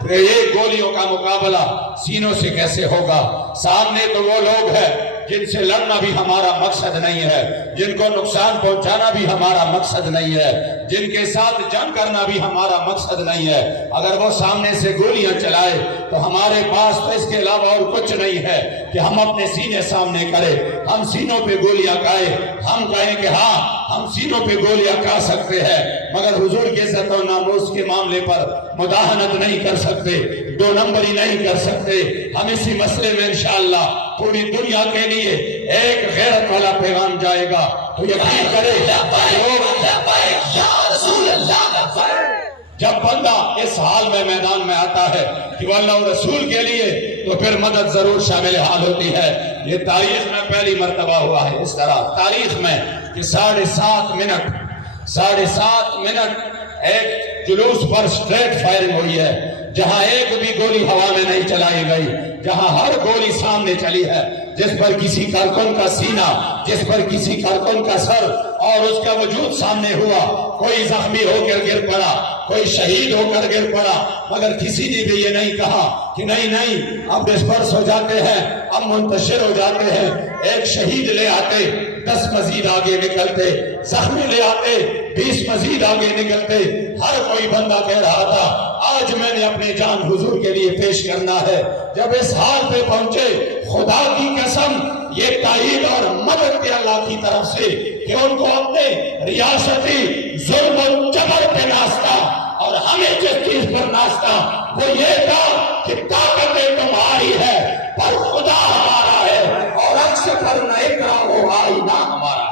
یہ گولیوں کا مقابلہ سینوں سے کیسے ہوگا؟ سامنے تو وہ لوگ ہیں جن سے لڑنا بھی ہمارا مقصد نہیں ہے، جن کو نقصان پہنچانا بھی ہمارا مقصد نہیں ہے، جن کے ساتھ جنگ کرنا بھی ہمارا مقصد نہیں ہے. اگر وہ سامنے سے گولیاں چلائے تو ہمارے پاس تو اس کے علاوہ اور کچھ نہیں ہے کہ ہم اپنے سینے سامنے کریں، ہم سینوں پہ گولیاں کھائیں، ہم کہیں کہ ہاں ہم سینوں پہ گولیاں کھا سکتے ہیں مگر حضور کی عزت و ناموس کے معاملے پر مداہنت نہیں کر سکتے، دو نمبری نہیں کر سکتے. ہم اسی مسئلے میں انشاءاللہ پوری دنیا کے لیے ایک غیرت والا پیغام جائے گا تو یقین کرے جب بندہ اس حال میں میدان میں آتا ہے کہ وہ اللہ و رسول کے لیے تو پھر مدد ضرور شامل حال ہوتی ہے. یہ تاریخ میں پہلی مرتبہ ہوا ہے اس طرح تاریخ میں کہ 7.5 منٹ ایک جلوس پر سٹریٹ فائرنگ ہوئی ہے، جہاں ایک بھی گولی ہوا میں نہیں چلائی گئی، جہاں ہر گولی سامنے چلی ہے، جس پر کسی کارکن کا سینہ، جس پر کسی کارکن کا سر اور اس کا وجود سامنے ہوا. کوئی زخمی ہو کر گر پڑا، کوئی شہید ہو کر گر پڑا، مگر کسی نے بھی یہ نہیں کہا کہ نہیں اب ڈسپرس ہو جاتے ہیں، اب منتشر ہو جاتے ہیں. ایک شہید لے آتے 10 مزید آگے نکلتے، زخمی لے آتے 20 مزید آگے نکلتے. ہر کوئی بندہ کہہ رہا تھا آج میں نے اپنی جان حضور کے لیے پیش کرنا ہے. جب اس حال پہ پہنچے خدا کی قسم یہ تائید اور مدد کے اللہ کی طرف سے کہ ان کو اپنے ریاستی ظلم و جبر پہ ناچتا اور ہمیں جس چیز پر ناچتا وہ یہ تھا کہ طاقتیں تمہاری ہے پر خدا ہمارا ہے اور عکس پر نہ اکرام ہو آئینہ ہمارا.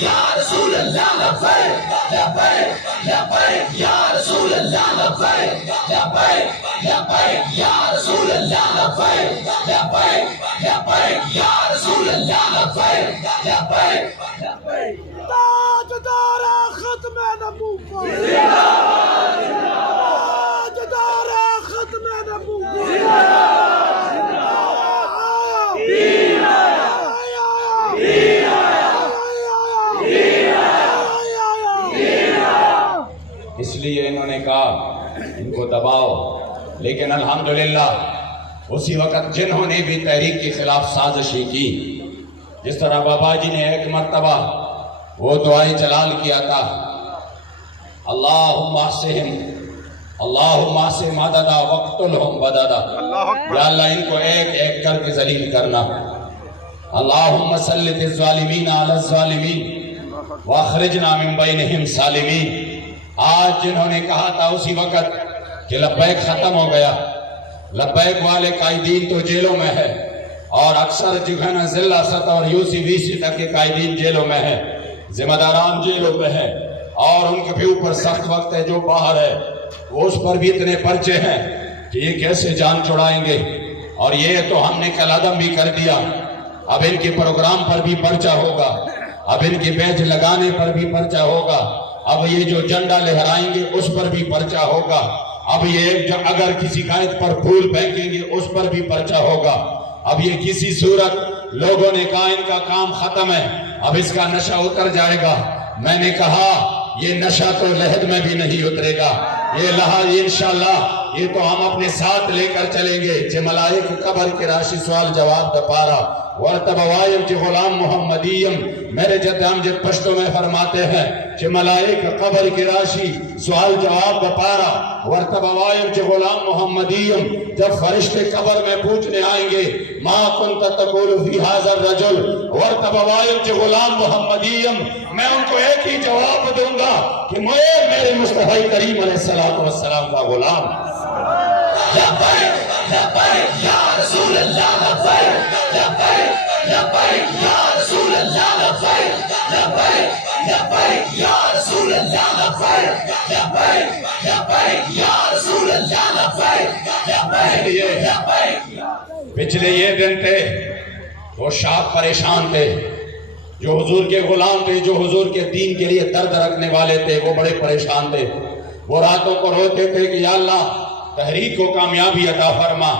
یا رسول اللہ لبیک لبیک لبیک یا رسول اللہ لبیک لبیک لبیک یا رسول اللہ لبیک لبیک لبیک یا رسول اللہ لبیک لبیک لبیک. تاجدار ختم نبوت، تاجدار ختم نبوت، اس لیے انہوں نے کہا ان کو دباؤ. لیکن الحمدللہ اسی وقت جنہوں نے بھی تحریک کے خلاف سازشیں کی، جس طرح بابا جی نے ایک مرتبہ وہ دعائے جلال کیا تھا اللہم احصہم اللہم احصہم عددا وقتلہم بددا، یا اللہ ان کو ایک ایک کر کے ذلیل کرنا. اللہم سلط الظالمین علی الظالمین واخرجنا من بینہم سالمین. آج جنہوں نے کہا تھا اسی وقت کہ لبیک ختم ہو گیا، لبیک والے قائدین تو جیلوں میں ہے اور اکثر جو ہے نا ضلع سطح اور UC-VC تک کے قائدین جیلوں میں ہے، ذمہ داران جیلوں میں ہے اور ان کے بھی اوپر سخت وقت ہے جو باہر ہے، وہ اس پر بھی اتنے پرچے ہیں کہ یہ کیسے جان چھڑائیں گے. اور یہ تو ہم نے کل عدم بھی کر دیا، اب ان کے پروگرام پر بھی پرچہ ہوگا، اب ان کے بیج لگانے پر بھی پرچہ ہوگا، اب یہ جو جھنڈا لہرائیں گے اس پر بھی پرچہ ہوگا، اب یہ اگر کسی قائد پر پھول پھینکیں گے اس پر بھی پرچہ ہوگا. اب یہ کسی صورت لوگوں نے کہا ان کا کام ختم ہے، اب اس کا نشہ اتر جائے گا. میں نے کہا یہ نشہ تو لحد میں بھی نہیں اترے گا، یہ لحاظ انشاءاللہ یہ تو ہم اپنے ساتھ لے کر چلیں گے. کہ ملائک قبر کے راشی سوال جواب دپارا ورتبوائم چی غلام محمدیم، میرے جد امجد پشتوں میں فرماتے ہیں کہ ملائک قبر کی راشی سوال جواب دپارا ورتبوائم چی غلام محمدیم، جب فرشتے قبر میں پوچھنے آئیں گے ما کنت تقول فی حاضر رجل ورتبوائم چی غلام محمدیم، میں ان کو ایک ہی جواب دوں گا کہ میرے مصطفی کریم علیہ السلام کا غلام. لبیک لبیک یا رسول اللہ لبیک لبیک لبیک یا رسول اللہ لبیک لبیک لبیک یا رسول اللہ لبیک لبیک لبیک یا رسول اللہ لبیک لبیک لبیک. پچھلے یہ دن تھے وہ شاہ پریشان تھے جو حضور کے غلام تھے، جو حضور کے دین کے لیے درد رکھنے والے تھے، وہ بڑے پریشان تھے۔ وہ راتوں کو روتے تھے کہ یا اللہ تحریک کو کامیابی عطا فرما۔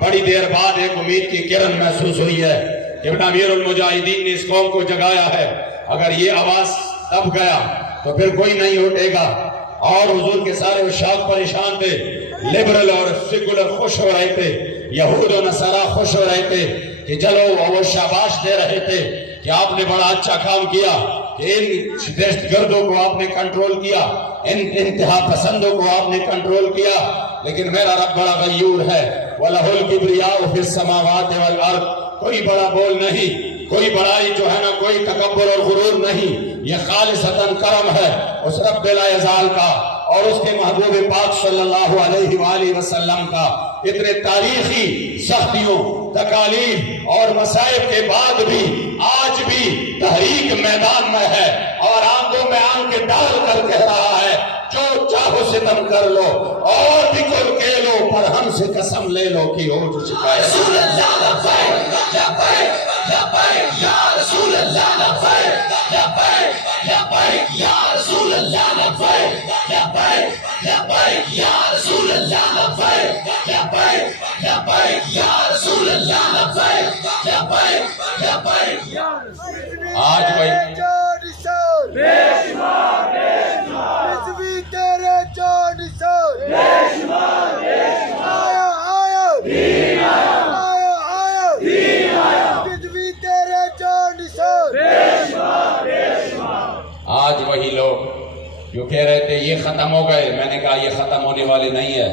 بڑی دیر بعد ایک امید کی کرن محسوس ہوئی ہے کہ امیر المجاہدین نے اس قوم کو جگایا ہے، اگر یہ آواز دب گیا تو پھر کوئی نہیں اٹھے گا۔ اور حضور کے سارے عشاق پریشان تھے، لبرل اور سیکولر خوش ہو رہے تھے، یہود و نصارہ خوش ہو رہے تھے کہ چلو، وہ شاباش دے رہے تھے کہ آپ نے بڑا اچھا کام کیا، کہ ان دہشت گردوں کو آپ نے کنٹرول کیا، ان انتہا پسندوں کو آپ نے کنٹرول کیا۔ لیکن میرا رب بڑا غیور ہے، وَلَهُ الْكِبْرِيَاءُ فِي السَّمَاوَاتِ وَالْأَرْضِ۔ کوئی بڑا بول نہیں، کوئی بڑائی جو ہے نا، کوئی تکبر اور غرور نہیں، یہ خالصتاً کرم ہے اس رب لا یزال کا اور اس کے محبوب پاک صلی اللہ علیہ وآلہ وسلم کا۔ اتنے تاریخی سختیوں، تکالیف اور مصائب کے بعد بھی آج بھی تحریک میدان میں ہے اور آنکھوں میں آنکھ ڈال کر کہہ رہا ہے جو چاہو ستم کر لو اور بھی کل کہہ لو، پر ہم سے قسم لے لو کہ ہو جو شکایت۔ رسول اللہ لبیک لبیک لبیک یا رسول اللہ لبیک لبیک لبیک یا رسول اللہ لبیک لبیک لبیک یا رسول اللہ لبیک لبیک لبیک یا رسول اللہ لبیک لبیک لبیک۔ آج بھائی آج وہی لوگ جو کہہ رہے تھے یہ ختم ہو گئے، میں نے کہا یہ ختم ہونے والے نہیں ہے،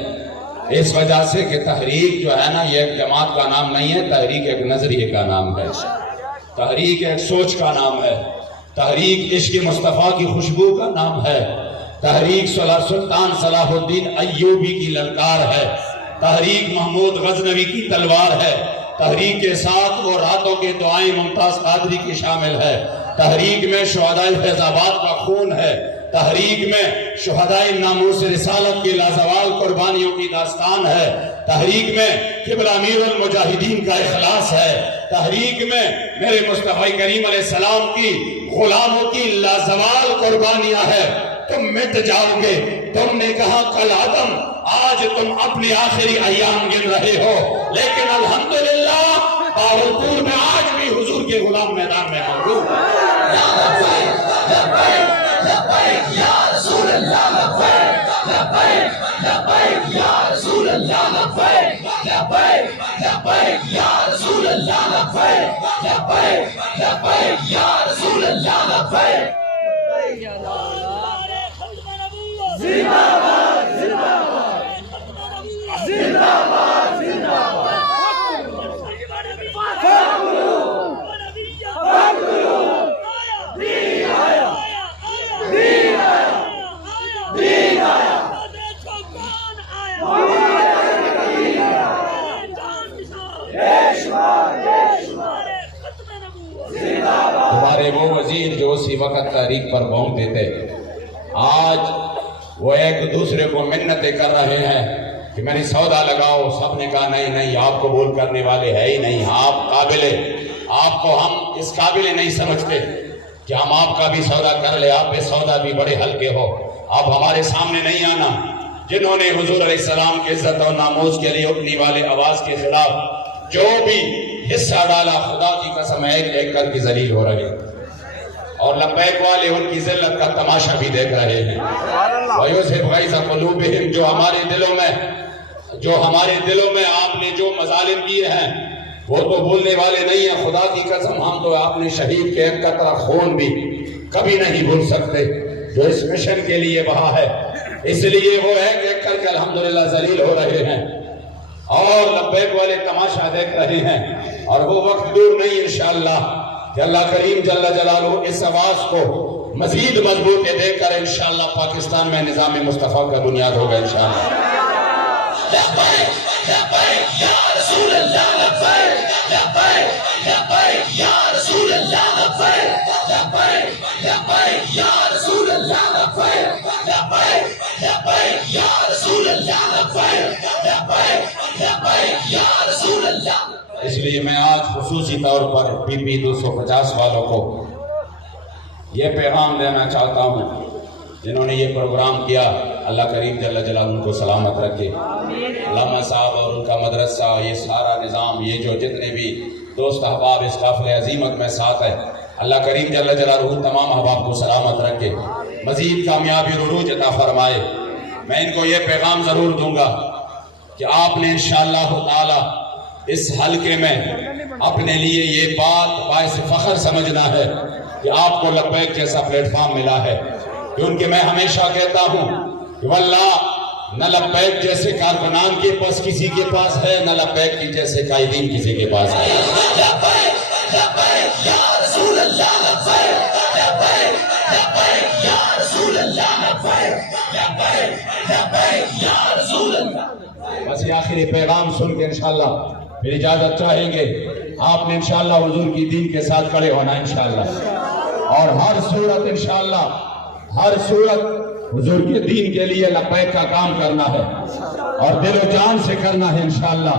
اس وجہ سے کہ تحریک جو ہے نا یہ ایک جماعت کا نام نہیں ہے، تحریک ایک نظریے کا نام ہے، تحریک ایک سوچ کا نام ہے، تحریک عشق مصطفیٰ کی خوشبو کا نام ہے، تحریک سلطان صلاح الدین ایوبی کی للکار ہے، تحریک محمود غزنوی کی تلوار ہے، تحریک کے ساتھ وہ راتوں کے دعائیں ممتاز قادری کی شامل ہے، تحریک میں شہدائے فیض آباد کا خون ہے، تحریک میں شہدائے ناموس رسالت کی لازوال قربانیوں کی داستان ہے، تحریک میں قبلہ امیر المجاہدین کا اخلاص ہے، تحریک میں میرے مصطفی کریم علیہ السلام کی غلاموں کی لازوال قربانیاں ہیں۔ تم مٹ جاؤ گے، تم نے کہا کل آدم، آج تم اپنی آخری ایام گن رہے ہو، لیکن الحمدللہ باولپور میں آج بھی حضور کے غلام میدان میں موجود ہیں۔ لبیک یا رسول اللہ لبیک لبیک لبیک یا رسول اللہ لبیک لبیک لبیک یا رسول اللہ لبیک لبیک لبیک یا رسول اللہ لبیک۔ ہمارے وہ وزیر جو اسی وقت تحریک پر بھونکتے تھے، آج وہ ایک دوسرے کو منتیں کر رہے ہیں کہ میں نے سودا لگاؤ، سب نے کہا نہیں نہیں، آپ قبول کرنے والے ہے ہی نہیں، آپ قابل، آپ کو ہم اس قابل نہیں سمجھتے کہ ہم آپ کا بھی سودا کر لے، آپ بے سودا بھی بڑے ہلکے ہو، آپ ہمارے سامنے نہیں آنا۔ جنہوں نے حضور علیہ السلام کی عزت اور ناموس کے لیے اٹھنے والے آواز کے خلاف جو بھی حصہ ڈالا، خدا کی قسم ایک ایک کر کے ذلیل ہو رہے ہیں، اور لبیک والے ان کی ذلت کا تماشا بھی دیکھ رہے ہیں۔ وَيُذْهِبْ غَيْظَ قُلُوبِهِمْ، جو ہمارے دلوں میں آپ نے جو مظالم کیے ہیں وہ تو بھولنے والے نہیں ہیں، خدا کی قسم ہم تو آپ نے شہید کے ایک قطرہ خون بھی کبھی نہیں بھول سکتے جو اس مشن کے لیے بہا ہے، اس لیے وہ ایک ایک کر کے الحمدللہ ذلیل ہو رہے ہیں اور لبیک والے تماشا دیکھ رہے ہیں، اور وہ وقت دور نہیں انشاءاللہ کہ اللہ کریم جل جلالہ اس آواز کو مزید مضبوط دے کر انشاءاللہ پاکستان میں نظام مصطفیٰ کا بنیاد ہوگا انشاءاللہ۔ لبیک لبیک یا رسول اللہ لبیک لبیک لبیک یا رسول اللہ لبیک لبیک لبیک یا رسول اللہ لبیک لبیک لبیک یا رسول اللہ لبیک لبیک لبیک یا رسول اللہ۔ اس لیے میں آج خصوصی طور پر پی 250 والوں کو یہ پیغام دینا چاہتا ہوں جنہوں نے یہ پروگرام کیا، اللہ کریم جل جلالہ ان کو سلامت رکھے۔ علامہ صاحب اور ان کا مدرسہ، یہ سارا نظام، یہ جو جتنے بھی دوست احباب اس قافلہ عظیمت میں ساتھ ہے، اللہ کریم جل جلالہ تمام احباب کو سلامت رکھے، مزید کامیابی اور عروج عطا فرمائے۔ میں ان کو یہ پیغام ضرور دوں گا کہ آپ نے انشاءاللہ تعالی اس حلقے میں اپنے لیے یہ بات باعث فخر سمجھنا ہے کہ آپ کو لبیک جیسا پلیٹ فارم ملا ہے، کیونکہ میں ہمیشہ کہتا ہوں کہ واللہ نہ لبیک جیسے کارکنان کے پاس کسی کے پاس ہے، نہ لبیک کی جیسے قائدین کسی کے پاس ہے۔ لبیک لبیک یا رسول اللہ، لبیک لبیک لبیک یا رسول اللہ، لبیک لبیک لبیک یا رسول اللہ۔ بس یہ آخری پیغام سن کے انشاءاللہ پھر اجازت چاہیں گے۔ آپ نے انشاءاللہ حضور کی دین کے ساتھ کھڑے ہونا انشاءاللہ، اور ہر صورت انشاءاللہ ہر صورت حضور کے دین کے لیے لبیک کا کام کرنا ہے اور دل و جان سے کرنا ہے انشاءاللہ۔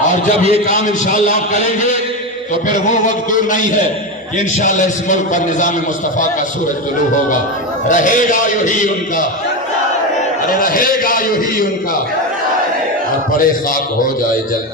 اور جب یہ کام انشاءاللہ آپ کریں گے تو پھر وہ وقت دور نہیں ہے کہ انشاءاللہ اس ملک پر نظام مصطفیٰ کا سورج طلوع ہوگا۔ رہے گا یوں ہی ان کا، ارے رہے گا یوں ہی ان کا، اور پڑے خاک ہو جائے جل